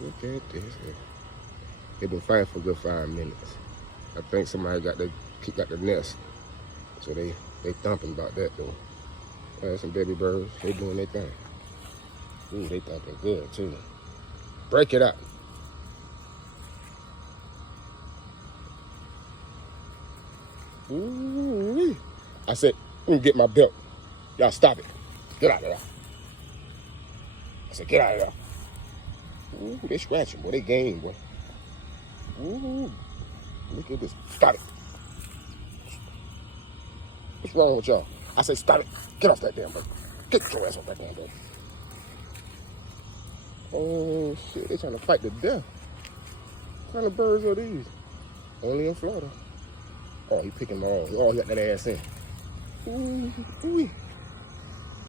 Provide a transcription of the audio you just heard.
Look at this. They've been fighting for a good 5 minutes. I think somebody got the kicked out the nest. So they thumping about that though. There's some baby birds. They doing their thing. Ooh, they thumping good too. Break it up. Ooh. I said, let me get my belt. Y'all stop it. Get out of there. I said, get out of there. Ooh, they scratching, boy. They game, boy. Ooh. Look at this. Stop it. What's wrong with y'all? I said, stop it. Get off that damn bird. Get your ass off that damn bird. Oh, shit. They trying to fight to death. What kind of birds are these? Only in Florida. Oh, he picking them all. Oh, he got that ass in. Ooh, ooh.